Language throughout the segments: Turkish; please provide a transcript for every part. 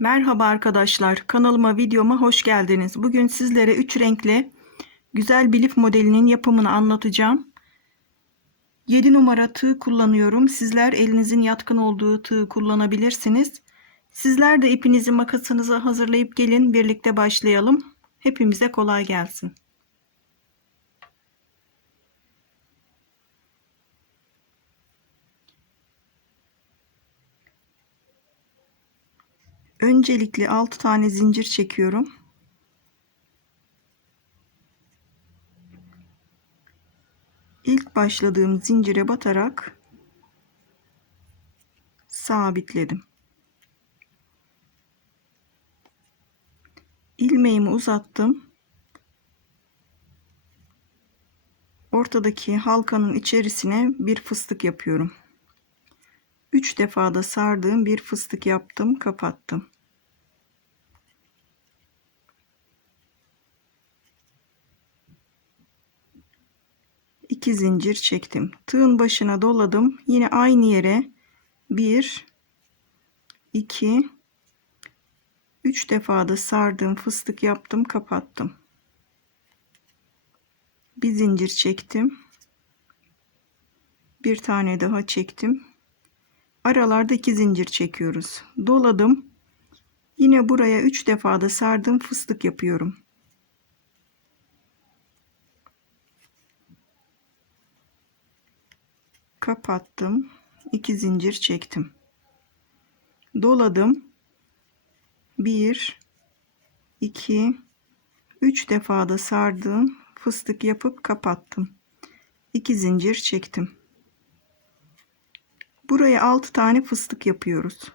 Merhaba arkadaşlar, kanalıma videoma hoş geldiniz. Bugün sizlere 3 renkli güzel bir lif modelinin yapımını anlatacağım. 7 numara tığ kullanıyorum. Sizler elinizin yatkın olduğu tığ kullanabilirsiniz. Sizler de ipinizi makasınızı hazırlayıp gelin birlikte başlayalım. Hepimize kolay gelsin. Öncelikle 6 tane zincir çekiyorum. İlk başladığım zincire batarak sabitledim. ilmeğimi uzattım. Ortadaki halkanın içerisine bir fıstık yapıyorum. 3 defada sardığım bir fıstık yaptım, kapattım. İki zincir çektim. Tığın başına doladım. Yine aynı yere 1 2 3 defada sardığım fıstık yaptım, kapattım. Bir zincir çektim. Bir tane daha çektim aralarda iki zincir çekiyoruz doladım yine buraya üç defada sardım fıstık yapıyorum kapattım. İki zincir çektim. Doladım. Bir iki üç defada sardım. Fıstık yapıp kapattım. İki zincir çektim. Buraya 6 tane fıstık yapıyoruz.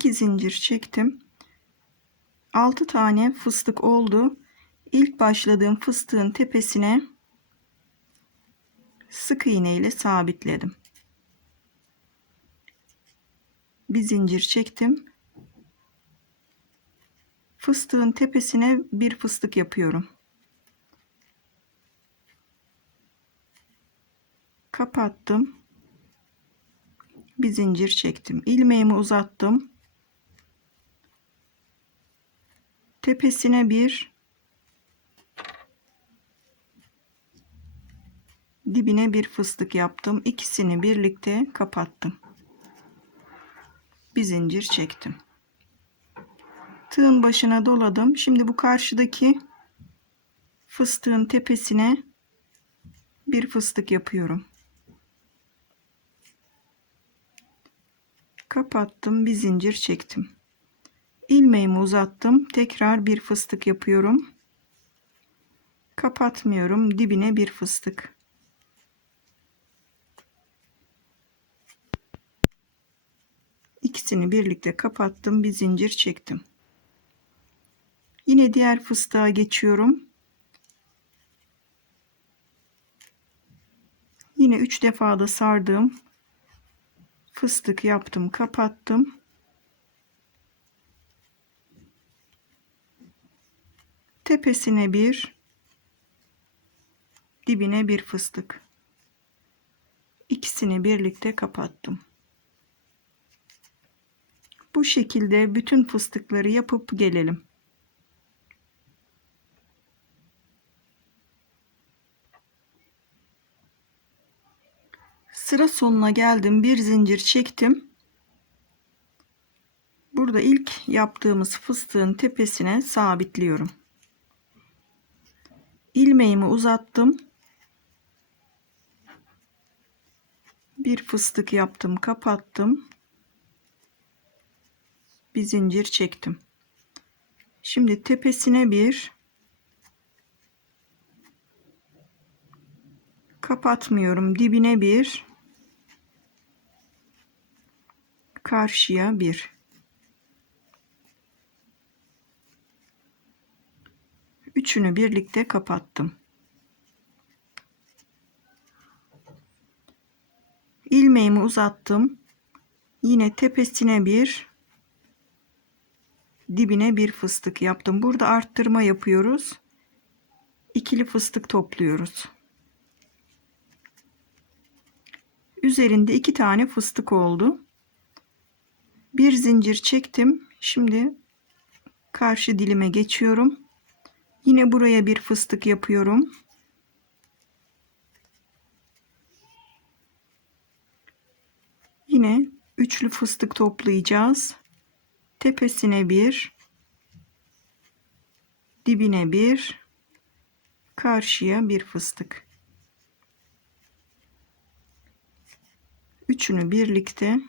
İki zincir çektim. 6 tane fıstık oldu. İlk başladığım fıstığın tepesine sık iğne ile sabitledim. Bir zincir çektim. Fıstığın tepesine bir fıstık yapıyorum. Kapattım. Bir zincir çektim. ilmeğimi uzattım. Tepesine bir dibine bir fıstık yaptım. İkisini birlikte kapattım. Bir zincir çektim. Tığın başına doladım. Şimdi bu karşıdaki fıstığın tepesine bir fıstık yapıyorum. Kapattım, bir zincir çektim. İlmeğimi uzattım. Tekrar bir fıstık yapıyorum. Kapatmıyorum. Dibine bir fıstık. ikisini birlikte kapattım bir zincir çektim yine diğer fıstığa geçiyorum yine üç defa da sardım fıstık yaptım kapattım tepesine bir dibine bir fıstık ikisini birlikte kapattım bu şekilde bütün fıstıkları yapıp gelelim. Sıra sonuna geldim. Bir zincir çektim. Burada ilk yaptığımız fıstığın tepesine sabitliyorum. İlmeğimi uzattım. Bir fıstık yaptım, kapattım bir zincir çektim. Şimdi tepesine bir kapatmıyorum. Dibine bir karşıya bir üçünü birlikte kapattım. ilmeğimi uzattım. Yine tepesine bir dibine bir fıstık yaptım. Burada arttırma yapıyoruz. İkili fıstık topluyoruz. Üzerinde iki tane fıstık oldu. Bir zincir çektim. Şimdi karşı dilime geçiyorum. Yine buraya bir fıstık yapıyorum. Yine üçlü fıstık toplayacağız. Tepesine bir, dibine bir, karşıya bir fıstık. Üçünü birlikte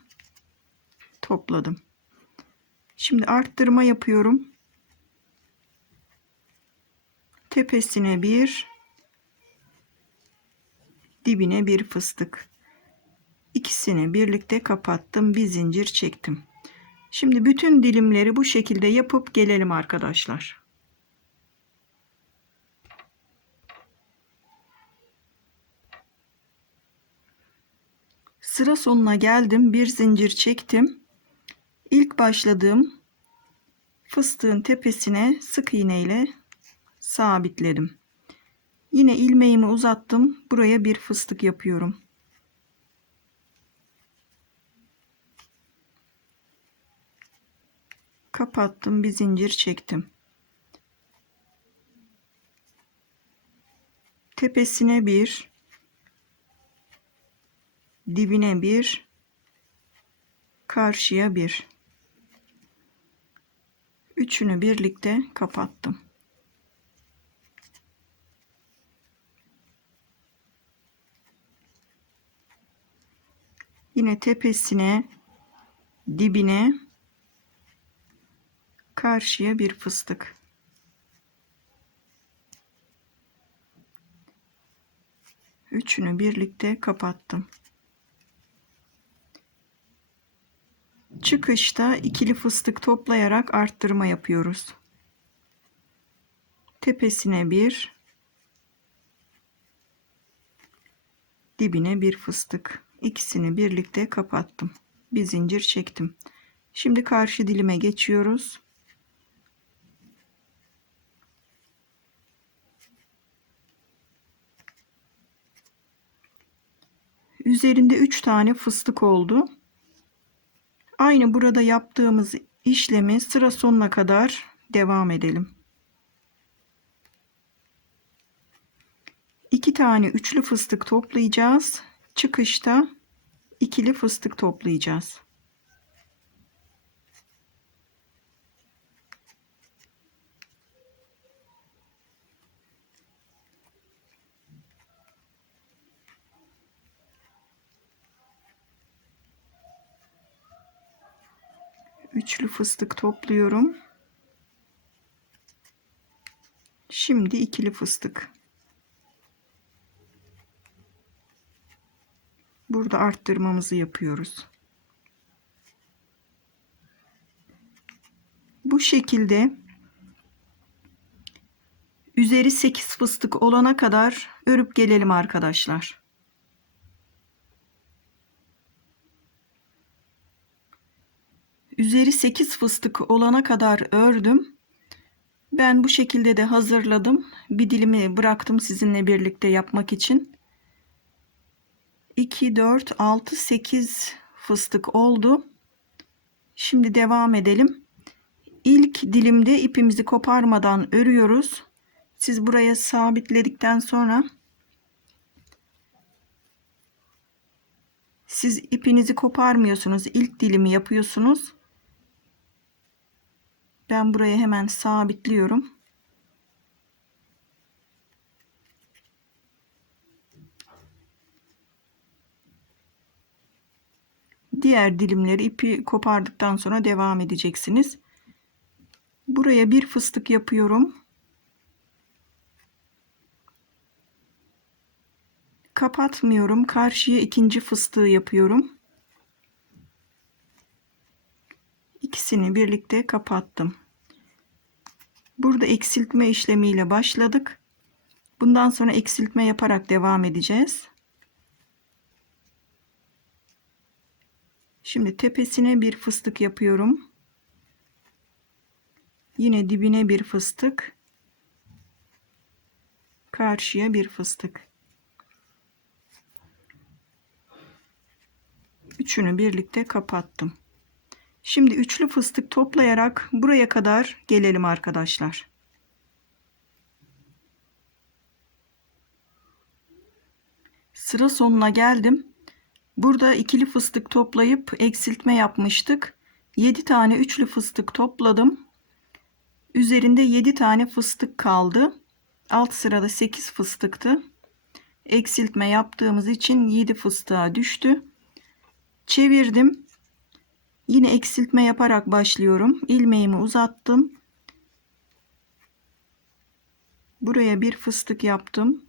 topladım. Şimdi arttırma yapıyorum. Tepesine bir, dibine bir fıstık. İkisini birlikte kapattım. Bir zincir çektim. Şimdi bütün dilimleri bu şekilde yapıp gelelim arkadaşlar. Sıra sonuna geldim. Bir zincir çektim. İlk başladığım fıstığın tepesine sık iğne ile sabitledim. Yine ilmeğimi uzattım. Buraya bir fıstık yapıyorum. Kapattım. Bir zincir çektim. Tepesine bir, dibine bir, karşıya bir. Üçünü birlikte kapattım. Yine tepesine, dibine, karşıya bir fıstık. Üçünü birlikte kapattım. Çıkışta ikili fıstık toplayarak arttırma yapıyoruz. Tepesine bir, dibine bir fıstık. İkisini birlikte kapattım. Bir zincir çektim. Şimdi karşı dilime geçiyoruz. Üzerinde 3 tane fıstık oldu. Aynı burada yaptığımız işlemi sıra sonuna kadar devam edelim. 2 tane üçlü fıstık toplayacağız. Çıkışta ikili fıstık toplayacağız. Üçlü fıstık topluyorum. Şimdi ikili fıstık. Burada arttırmamızı yapıyoruz. Bu şekilde üzeri 8 fıstık olana kadar örüp gelelim arkadaşlar. Üzeri 8 fıstık olana kadar ördüm. Ben bu şekilde de hazırladım. Bir dilimi bıraktım sizinle birlikte yapmak için. 2, 4, 6, 8 fıstık oldu. Şimdi devam edelim. İlk dilimde ipimizi koparmadan örüyoruz. Siz buraya sabitledikten sonra siz ipinizi koparmıyorsunuz. İlk dilimi yapıyorsunuz. Ben buraya hemen sabitliyorum. Diğer dilimleri ipi kopardıktan sonra devam edeceksiniz. Buraya bir fıstık yapıyorum. Kapatmıyorum. Karşıya ikinci fıstığı yapıyorum. İkisini birlikte kapattım. Burada eksiltme işlemiyle başladık. Bundan sonra eksiltme yaparak devam edeceğiz. Şimdi tepesine bir fıstık yapıyorum. Yine dibine bir fıstık. Karşıya bir fıstık. Üçünü birlikte kapattım. Şimdi üçlü fıstık toplayarak buraya kadar gelelim arkadaşlar. Sıra sonuna geldim. Burada ikili fıstık toplayıp eksiltme yapmıştık. 7 tane üçlü fıstık topladım. Üzerinde 7 tane fıstık kaldı. Alt sırada 8 fıstıktı. Eksiltme yaptığımız için 7 fıstığa düştü. Çevirdim. Yine eksiltme yaparak başlıyorum. İlmeğimi uzattım. Buraya bir fıstık yaptım.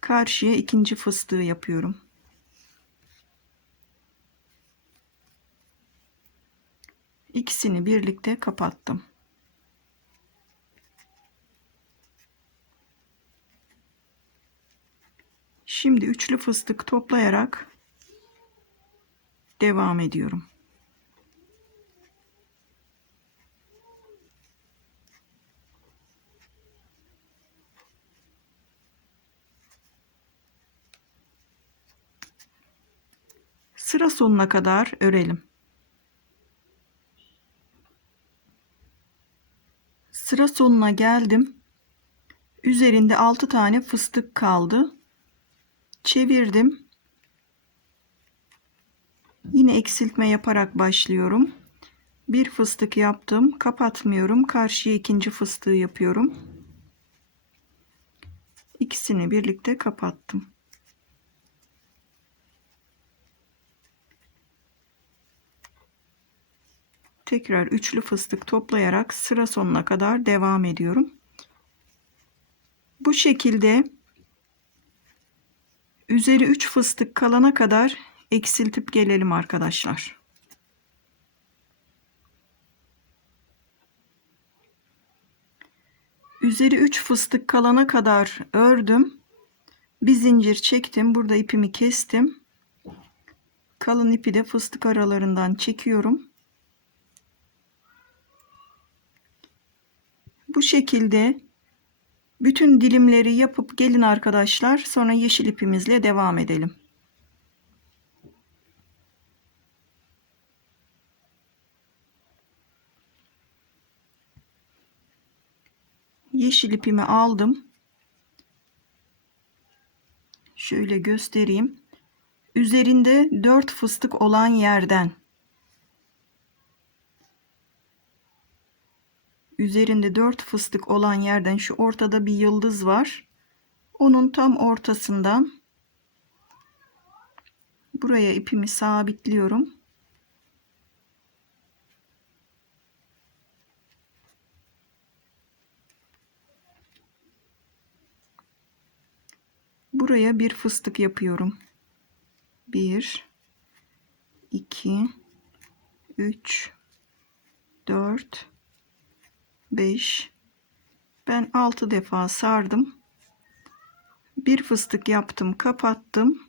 Karşıya ikinci fıstığı yapıyorum. İkisini birlikte kapattım. Şimdi üçlü fıstık toplayarak devam ediyorum. Sıra sonuna kadar örelim. Sıra sonuna geldim. Üzerinde 6 tane fıstık kaldı. Çevirdim. Yine eksiltme yaparak başlıyorum. Bir fıstık yaptım. Kapatmıyorum. Karşıya ikinci fıstığı yapıyorum. İkisini birlikte kapattım. Tekrar üçlü fıstık toplayarak sıra sonuna kadar devam ediyorum. Bu şekilde üzeri 3 fıstık kalana kadar eksiltip gelelim arkadaşlar. Üzeri 3 fıstık kalana kadar ördüm. Bir zincir çektim. Burada ipimi kestim. Kalın ipi de fıstık aralarından çekiyorum. Bu şekilde bütün dilimleri yapıp gelin arkadaşlar. Sonra yeşil ipimizle devam edelim. Yeşil ipimi aldım. Şöyle göstereyim. Üzerinde 4 fıstık olan yerden üzerinde 4 fıstık olan yerden şu ortada bir yıldız var. Onun tam ortasından buraya ipimi sabitliyorum. Buraya bir fıstık yapıyorum. 1 2 3 4 5 ben 6 defa sardım. Bir fıstık yaptım, kapattım.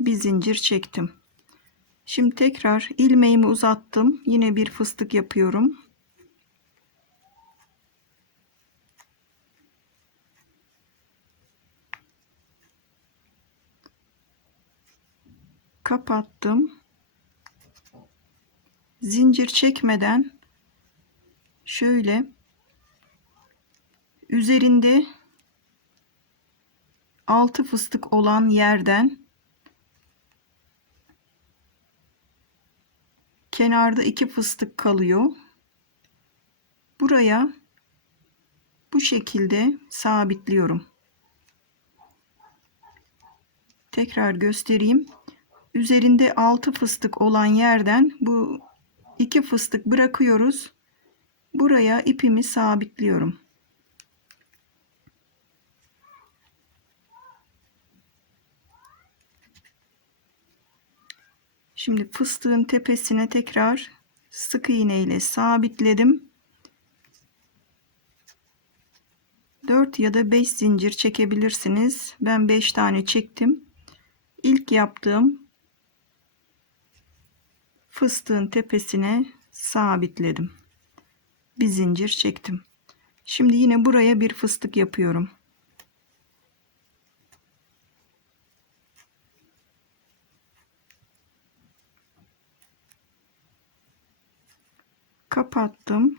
Bir zincir çektim. Şimdi tekrar ilmeğimi uzattım. Yine bir fıstık yapıyorum. Kapattım. Zincir çekmeden şöyle üzerinde altı fıstık olan yerden kenarda iki fıstık kalıyor. Buraya bu şekilde sabitliyorum. Tekrar göstereyim. Üzerinde altı fıstık olan yerden bu iki fıstık bırakıyoruz buraya ipimi sabitliyorum. Şimdi fıstığın tepesine tekrar sık iğne ile sabitledim. 4 ya da 5 zincir çekebilirsiniz. Ben 5 tane çektim. İlk yaptığım fıstığın tepesine sabitledim. Bir zincir çektim. Şimdi yine buraya bir fıstık yapıyorum. Kapattım.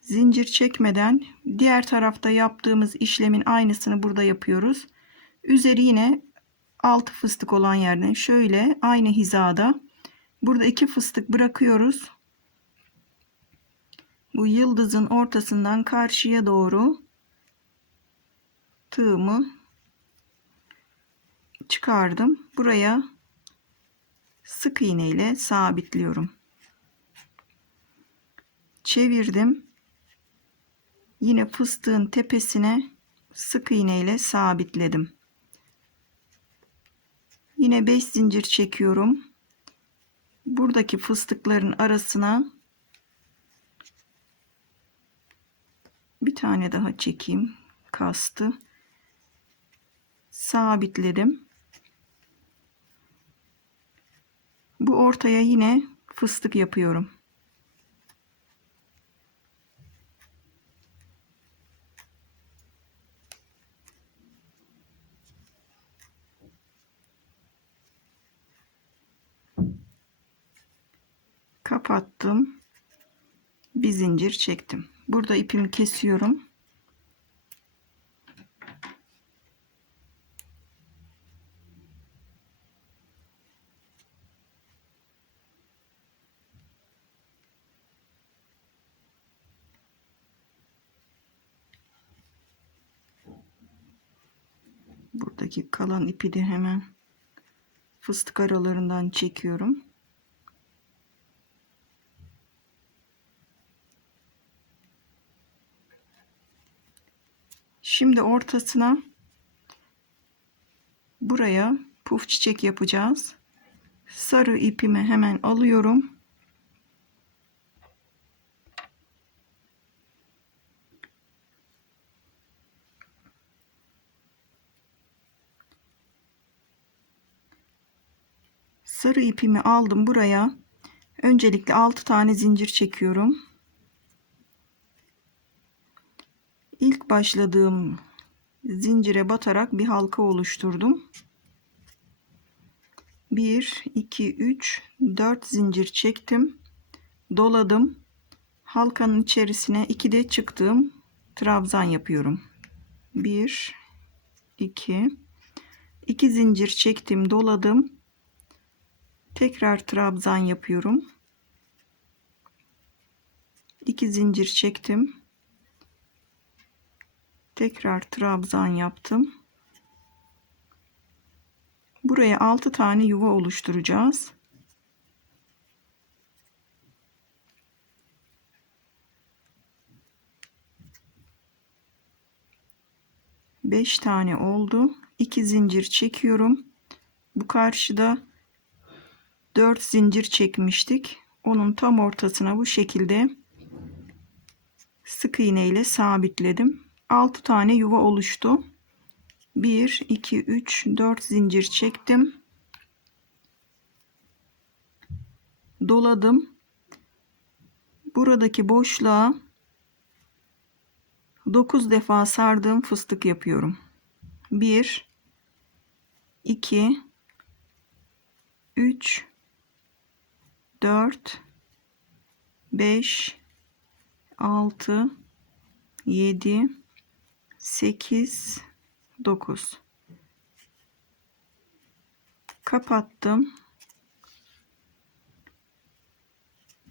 Zincir çekmeden diğer tarafta yaptığımız işlemin aynısını burada yapıyoruz. Üzeri yine altı fıstık olan yerden şöyle aynı hizada burada iki fıstık bırakıyoruz. Bu yıldızın ortasından karşıya doğru tığımı çıkardım. Buraya sık iğne ile sabitliyorum. Çevirdim. Yine fıstığın tepesine sık iğne ile sabitledim. Yine 5 zincir çekiyorum. Buradaki fıstıkların arasına bir tane daha çekeyim. Kastı. Sabitledim. Bu ortaya yine fıstık yapıyorum. kapattım bir zincir çektim burada ipimi kesiyorum. Buradaki kalan ipi de hemen fıstık aralarından çekiyorum Şimdi ortasına buraya puf çiçek yapacağız. Sarı ipimi hemen alıyorum. Sarı ipimi aldım buraya. Öncelikle 6 tane zincir çekiyorum. ilk başladığım zincire batarak bir halka oluşturdum. 1 2 3 4 zincir çektim. Doladım. Halkanın içerisine 2 de çıktığım trabzan yapıyorum. 1 2 2 zincir çektim, doladım. Tekrar trabzan yapıyorum. 2 zincir çektim tekrar trabzan yaptım. Buraya 6 tane yuva oluşturacağız. Beş tane oldu. 2 zincir çekiyorum. Bu karşıda 4 zincir çekmiştik. Onun tam ortasına bu şekilde sık iğne ile sabitledim. 6 tane yuva oluştu. 1 2 3 4 zincir çektim. Doladım. Buradaki boşluğa 9 defa sardığım fıstık yapıyorum. 1 2 3 4 5 6 7 8 9 kapattım.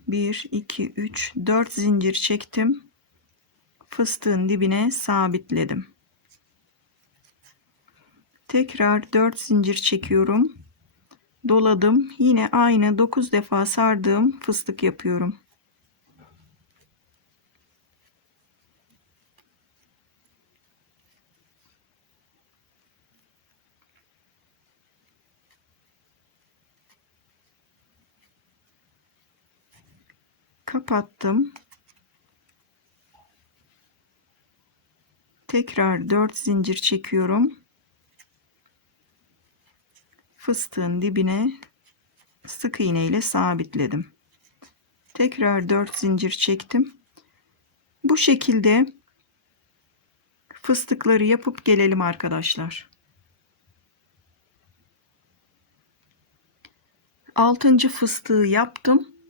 1 2 3 4 zincir çektim. Fıstığın dibine sabitledim. Tekrar 4 zincir çekiyorum. Doladım. Yine aynı 9 defa sardığım fıstık yapıyorum kapattım. Tekrar 4 zincir çekiyorum. Fıstığın dibine sık iğne ile sabitledim. Tekrar 4 zincir çektim. Bu şekilde fıstıkları yapıp gelelim arkadaşlar. Altıncı fıstığı yaptım.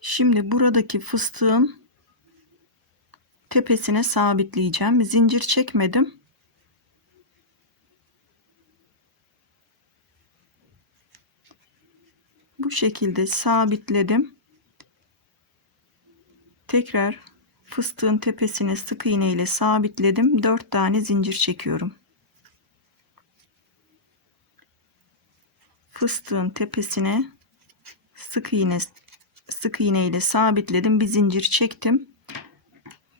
Şimdi buradaki fıstığın tepesine sabitleyeceğim. Zincir çekmedim. Bu şekilde sabitledim. Tekrar fıstığın tepesine sık iğne ile sabitledim. 4 tane zincir çekiyorum. Fıstığın tepesine sık iğne sık iğne ile sabitledim. Bir zincir çektim.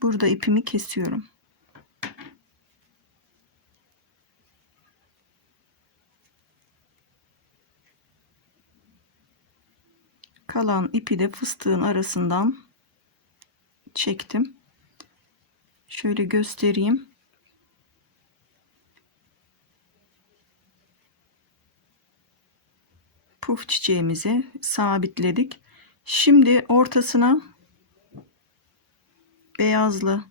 Burada ipimi kesiyorum. Kalan ipi de fıstığın arasından çektim. Şöyle göstereyim. Puf çiçeğimizi sabitledik. Şimdi ortasına beyazlı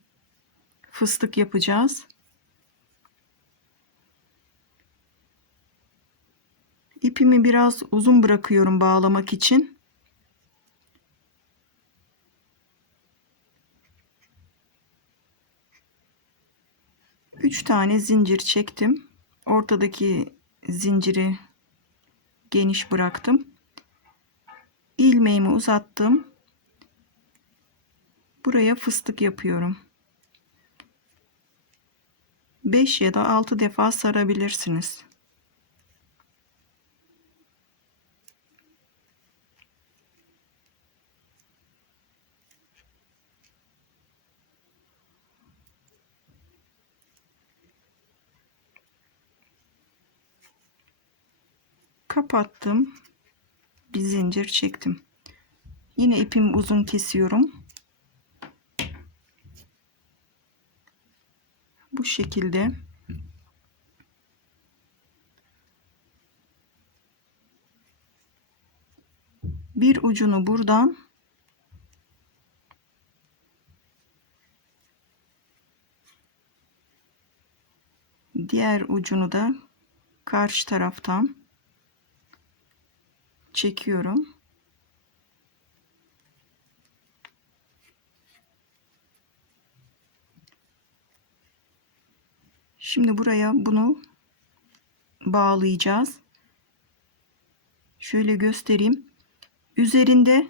fıstık yapacağız. İpimi biraz uzun bırakıyorum bağlamak için. Üç tane zincir çektim. Ortadaki zinciri geniş bıraktım. İlmeğimi uzattım. Buraya fıstık yapıyorum. 5 ya da 6 defa sarabilirsiniz. kapattım bir zincir çektim. Yine ipim uzun kesiyorum. Bu şekilde. Bir ucunu buradan. Diğer ucunu da karşı taraftan çekiyorum. Şimdi buraya bunu bağlayacağız. Şöyle göstereyim. Üzerinde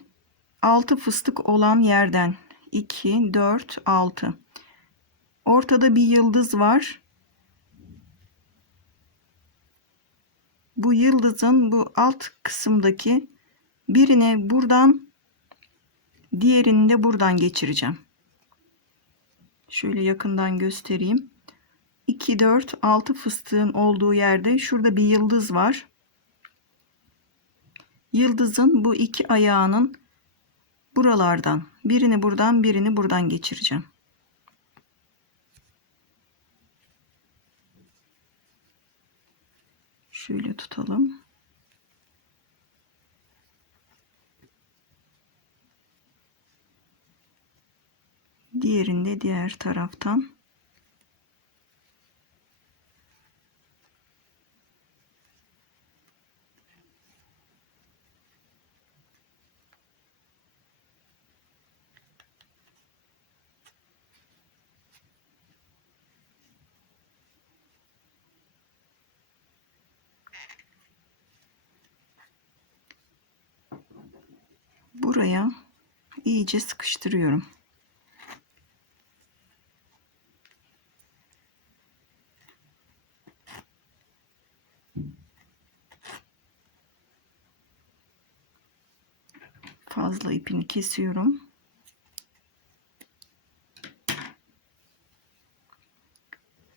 6 fıstık olan yerden 2 4 6 ortada bir yıldız var. Bu yıldızın bu alt kısımdaki birine buradan diğerini de buradan geçireceğim. Şöyle yakından göstereyim. 2 4 6 fıstığın olduğu yerde şurada bir yıldız var. Yıldızın bu iki ayağının buralardan birini buradan birini buradan geçireceğim. Şöyle tutalım. Diğerinde diğer taraftan. Buraya iyice sıkıştırıyorum. Fazla ipini kesiyorum.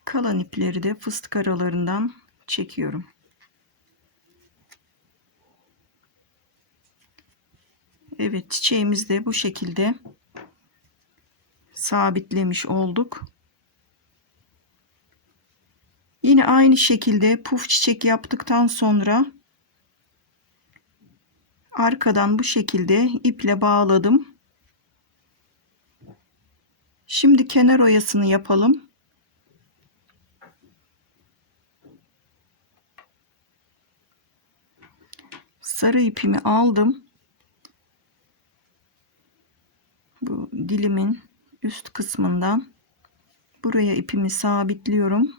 Kalan ipleri de fıstık aralarından çekiyorum. Evet çiçeğimizi de bu şekilde sabitlemiş olduk. Yine aynı şekilde puf çiçek yaptıktan sonra arkadan bu şekilde iple bağladım. Şimdi kenar oyasını yapalım. Sarı ipimi aldım. Bu dilimin üst kısmından buraya ipimi sabitliyorum.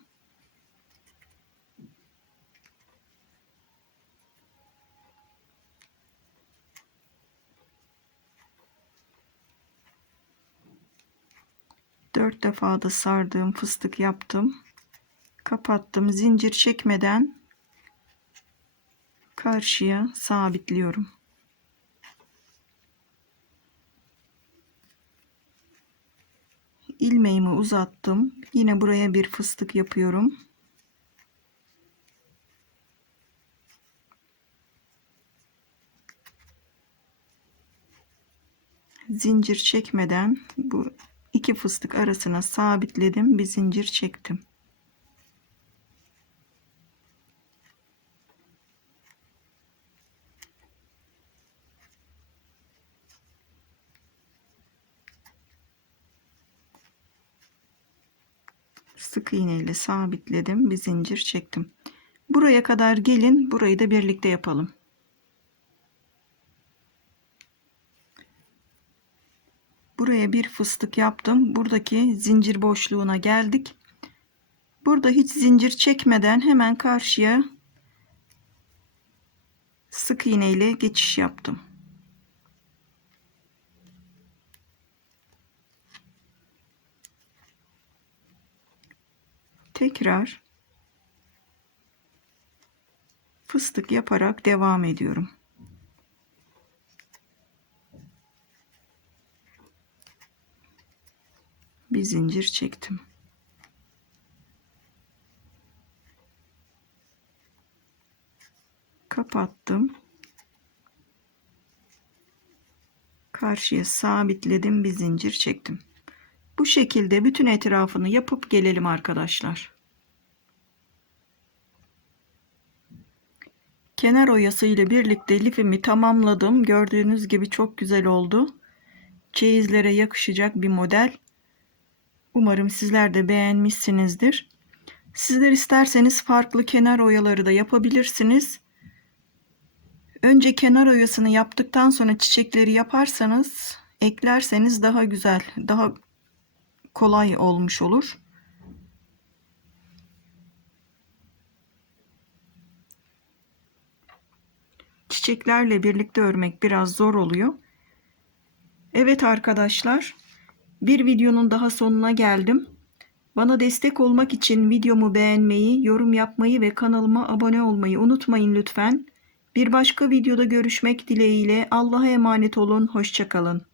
Dört defa da sardığım fıstık yaptım. Kapattım. Zincir çekmeden karşıya sabitliyorum. ilmeğimi uzattım. Yine buraya bir fıstık yapıyorum. Zincir çekmeden bu iki fıstık arasına sabitledim. Bir zincir çektim. Sık sabitledim bir zincir çektim. Buraya kadar gelin burayı da birlikte yapalım. Buraya bir fıstık yaptım. Buradaki zincir boşluğuna geldik. Burada hiç zincir çekmeden hemen karşıya sık iğne ile geçiş yaptım tekrar fıstık yaparak devam ediyorum. Bir zincir çektim. Kapattım. Karşıya sabitledim, bir zincir çektim. Bu şekilde bütün etrafını yapıp gelelim arkadaşlar. Kenar oyası ile birlikte lifimi tamamladım. Gördüğünüz gibi çok güzel oldu. Çeyizlere yakışacak bir model. Umarım sizler de beğenmişsinizdir. Sizler isterseniz farklı kenar oyaları da yapabilirsiniz. Önce kenar oyasını yaptıktan sonra çiçekleri yaparsanız eklerseniz daha güzel, daha kolay olmuş olur. Çiçeklerle birlikte örmek biraz zor oluyor. Evet arkadaşlar, bir videonun daha sonuna geldim. Bana destek olmak için videomu beğenmeyi, yorum yapmayı ve kanalıma abone olmayı unutmayın lütfen. Bir başka videoda görüşmek dileğiyle Allah'a emanet olun, hoşçakalın.